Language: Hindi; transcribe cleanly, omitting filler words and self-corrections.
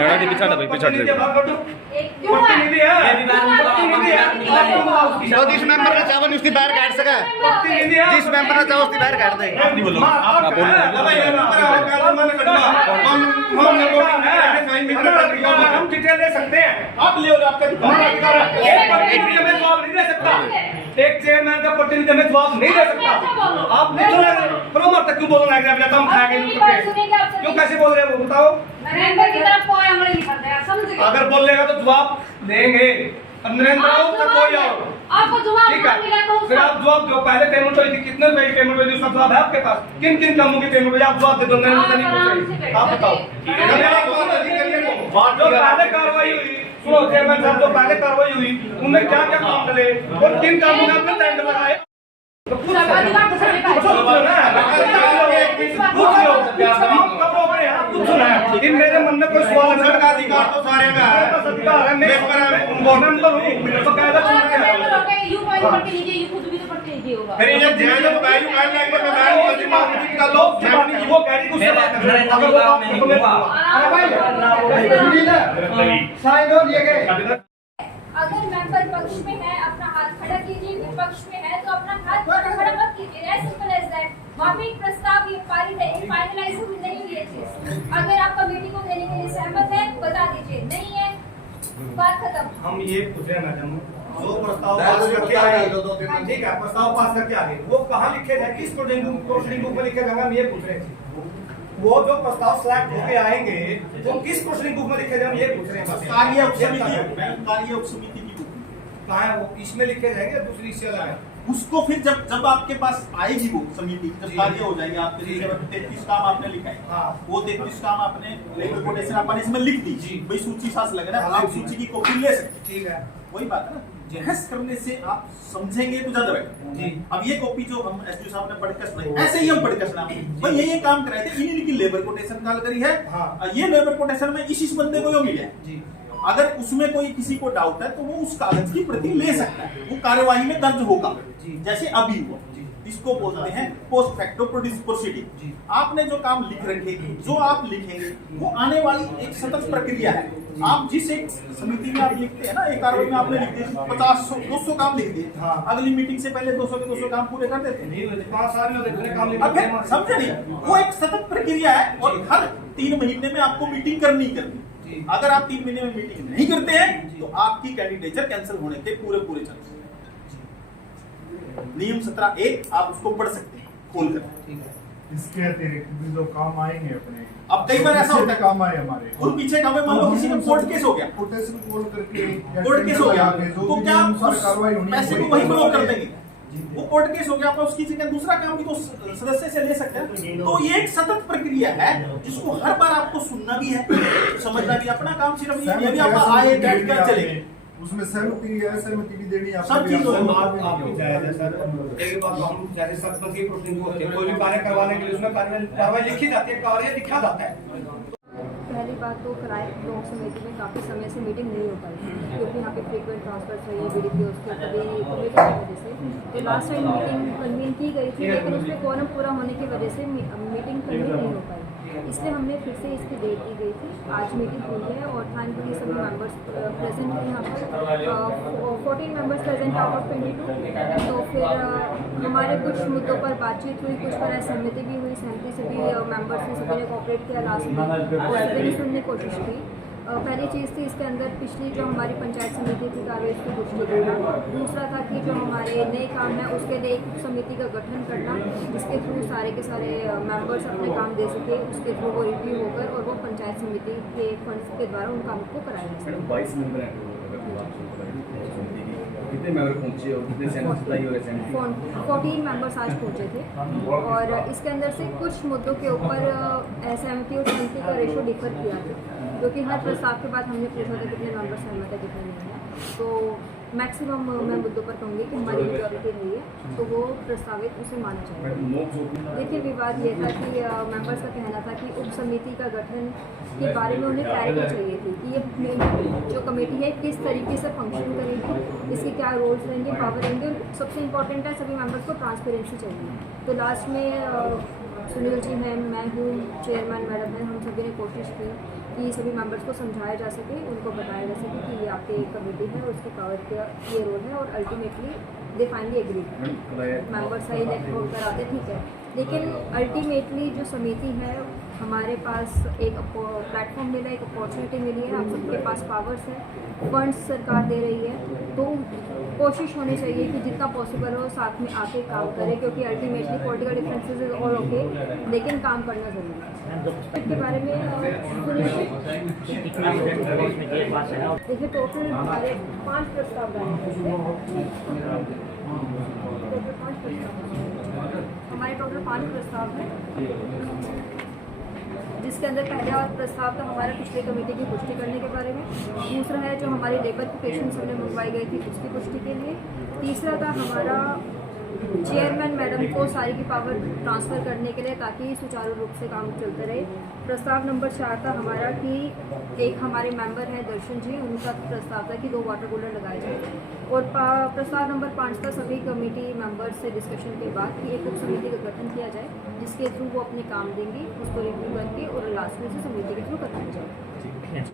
पिछाड़ भाई पिछाड़ जिस मेंबर ने चाहो उसकी बाहर काट सका, जिस मेंबर ने चाहो उसकी बाहर काट दे। हम डिटेल दे सकते हैं, आप ले आपका नहीं दे सकता, एक चेयरमैन का प्रतिनिधि हमें जवाब नहीं दे सकता। आप प्रमोटर तक क्यों बोल रहे हैं? हम खाएंगे क्यों, कैसे बोल रहे हैं वो बताओ। अगर बोलेगा तो जवाब देंगे। नरेंद्र आओ तो कोई आओ, आपको जवाब ठीक है, फिर आप जवाब दो। पहले पेमेंट हुई थी, कितने रुपए की पेमेंट हुई थी, उसका जवाब है आपके पास? किन किन कामों की पेमेंट हुई, आप जवाब दे दो। नरेंद्र नहीं पूछ रही, आप बताओ। जो पहले कार्रवाई हुई, सुनो चेयरमैन साहब, जो पहले कार्रवाई हुई उनमें क्या क्या काम चले और किन कामों में आपने टेंडर लगाए? मेरे मन में कोई सवाल है? का अधिकार तो सारे का है, अधिकार है। मैं मेंबर हूँ, बकायदा फिर ये जेल में बताइए मैं लेके मैं मीटिंग कर लो। वो कह रही उससे बात कर रहे हैं, अगर वो साइन हो दिए गए। अगर मेंबर पक्ष में है अपना हाथ खड़ा कीजिए, विपक्ष में है तो अपना हाथ खड़ा मत कीजिए। As simple as that. वहाँ पे एक प्रस्ताव ये पारित है, फाइनलाइज नहीं हुई है चीज। अगर आप कमेटी को देने के लिए सहमत है बता दीजिए, नहीं है बात खत्म। हम ये पूछ रहे हैं मैडम, जो प्रस्ताव पास करके आए, ठीक है, प्रस्ताव पास करके आए, वो कहाँ लिखे थे, किस प्रोसीडिंग बुक में लिखे थे? हम ये पूछ रहे हैं। वो जो प्रस्ताव सेलेक्ट होके आएंगे वो किस प्रोसीडिंग बुक में लिखे थे? हम ये पूछ रहे हैं। कार्य उप समिति की बुक कहाँ है? वो इसमें लिखे जाएंगे, दूसरी इससे अलग है। उसको फिर जब आपके पास आएगी वो समिति, जब कार्य हो जाएंगे, आपके 33 काम आपने लिखा है, वो 33 काम आपने लेबर कोटेशन अपन इसमें लिख दी, भाई सूची सास लगे ना, आप सूची की कॉपी ले सकते, ठीक है, वही बात है ना। बहस करने से आप समझेंगे तो ज्यादा बेटर। अब ये कॉपी जो हम एसडीओ साहब ने पढ़कर सुनाई, ऐसे ही हम पढ़कर सुना भाई ये काम कराए थे, इन्हीं की लेबर कोटेशन कॉल करी है, ये लेबर कोटेशन में इस बंदे को यो मिला है। अगर उसमें कोई किसी को डाउट है तो वो उस कागज की प्रति ले सकता है, वो कार्यवाही में दर्ज होगा, जैसे अभी हुआ। इसको बोलते हैं पोस्ट फैक्टो प्रोसीडिंग। आपने जो काम लिख रखे, जो आप लिखेंगे वो आने वाली एक सतत प्रक्रिया है। आप जिस एक समिति में आप लिखते हैं ना, एक कार्रवाई में आपने लिख दिए 50-200 काम लिख दिए, अगली मीटिंग से पहले 200 के 200 काम पूरे कर देते हैं। समझे नहीं? वो एक सतत प्रक्रिया है और हर 3 महीने में आपको मीटिंग करनी करनी। अगर आप 3 महीने में मीटिंग नहीं करते हैं तो आपकी कैंडिडेचर कैंसिल होने के पूरे चांस। नियम 17(1) आप उसको पढ़ सकते हैं खोल कर। इसके अतिरिक्त भी जो काम आएंगे अपने, अब कई बार ऐसा होता है काम आए हमारे और पीछे काम है, मान लो किसी में कोर्ट केस हो गया, कोर्ट केस हो गया तो क्या कार्रवाई होनी पैसे को वही ब्लॉक कर देंगे? वो कोर्ट केस हो गया, आप उसकी जगह दूसरा काम भी तो सदस्य से ले सकते हैं। तो ये एक सतत प्रक्रिया है जिसको हर बार आपको सुनना भी है, समझना भी। अपना काम सिर्फ ये भी आप आए बैठ कर चले, उसमें सहमति भी देनी है, सब चीजों कोई भी कार्य करवाने के लिए उसमें कार्रवाई लिखी जाती है, कार्य लिखा जाता है। पहली बात तो किराए ब्लॉक समिति में काफ़ी समय से मीटिंग नहीं हो पाई क्योंकि यहाँ पे फ्रीक्वेंट ट्रांसफर चाहिए बीडीपी उसके कभी कमेटी की वजह से। तो लास्ट टाइम मीटिंग कन्वीन की गई थी लेकिन उसमें क्वारम पूरा होने की वजह से मीटिंग कन्वीन नहीं हो पाई, इसलिए हमने फिर से इसकी डेट दी गई थी। आज मीटिंग हुई है और थैंकफुली सभी मेंबर्स प्रेजेंट हैं यहाँ पर, 14 मेंबर्स प्रेजेंट आउट ऑफ 22। तो फिर हमारे कुछ मुद्दों पर बातचीत हुई, कुछ पर असहमति भी हुई, सहमति से भी मेंबर्स ने सभी ने कोऑपरेट किया लास्ट में और सभी ने सुनने की कोशिश की। पहली चीज़ थी इसके अंदर पिछली जो हमारी पंचायत समिति थी कार्रवाई उसको दृष्टि देना। दूसरा था कि जो हमारे नए काम है उसके लिए एक समिति का गठन करना जिसके थ्रू सारे के सारे मेंबर्स अपने काम दे सके, उसके थ्रू वो रिव्यू होकर और वो पंचायत समिति के फंड्स के द्वारा उन कामों को कराया जा सके। 22 मेंबर हैं, कितने मेंबर पहुंचे और कितने सहमति आई? 14 मेंबर्स आज पहुंचे थे और इसके अंदर से कुछ मुद्दों के ऊपर असहमति और सहमति का रेशो डिफर किया था क्योंकि हर प्रस्ताव के बाद हमने पूछा था कितने मेंबर सहमत है कितने नहीं है। तो मैक्सिमम मैं मुद्दों पर कहूँगी कि हमारी मेजॉरिटी रही है तो वो प्रस्तावित उसे माना जाएगा। देखिए विवाद ये था कि मेंबर्स का कहना था कि उप समिति का गठन के बारे में उन्हें क्लैरिटी चाहिए थी कि ये जो कमेटी है किस तरीके से फंक्शन करेगी, इसके क्या रोल्स रहेंगे, पावर रहेंगे और सबसे इम्पोर्टेंट है सभी मेंबर्स को ट्रांसपेरेंसी चाहिए। तो लास्ट में सुनील जी हैं, मैं हूँ, चेयरमैन मैडम हैं, हम सभी ने कोशिश की कि सभी मेंबर्स को समझाया जा सके, उनको बताया जा सके कि ये आपकी एक कमेटी है और उसके पावर का ये रोल है और ultimately they finally agree. Members सही इलेक्ट होकर आते ठीक है, लेकिन अल्टीमेटली जो समिति है हमारे पास एक प्लेटफॉर्म मिला, एक अपॉर्चुनिटी मिली है, आप सबके पास पावर्स है, फंड्स सरकार दे रही है, तो कोशिश होनी चाहिए कि जितना पॉसिबल हो साथ में आके काम करें, क्योंकि ultimately political differences is all okay, लेकिन काम करना जरूरी है। इसके बारे में देखिए टोटल हमारे 5 प्रस्ताव हमारे टोटल 5 प्रस्ताव हैं, जिसके अंदर पहला प्रस्ताव था हमारा पिछले कमेटी की पुष्टि करने के बारे में, दूसरा है जो हमारी लेबर पिटिशंस हमने मंगवाई गई थी उसकी पुष्टि के लिए, तीसरा था हमारा चेयरमैन मैडम को सारी की पावर ट्रांसफ़र करने के लिए ताकि सुचारू रूप से काम चलते रहे। प्रस्ताव नंबर 4 था हमारा कि एक हमारे मेंबर हैं दर्शन जी, उनका प्रस्ताव था कि 2 वाटर कूलर लगाए जाए, और प्रस्ताव नंबर 5 था सभी कमेटी मेंबर्स से डिस्कशन के बाद कि एक उप समिति का गठन किया जाए जिसके थ्रू वो अपने काम देंगी, उसको रिव्यू करके और लास्ट में से समिति के थ्रू कराया जाए।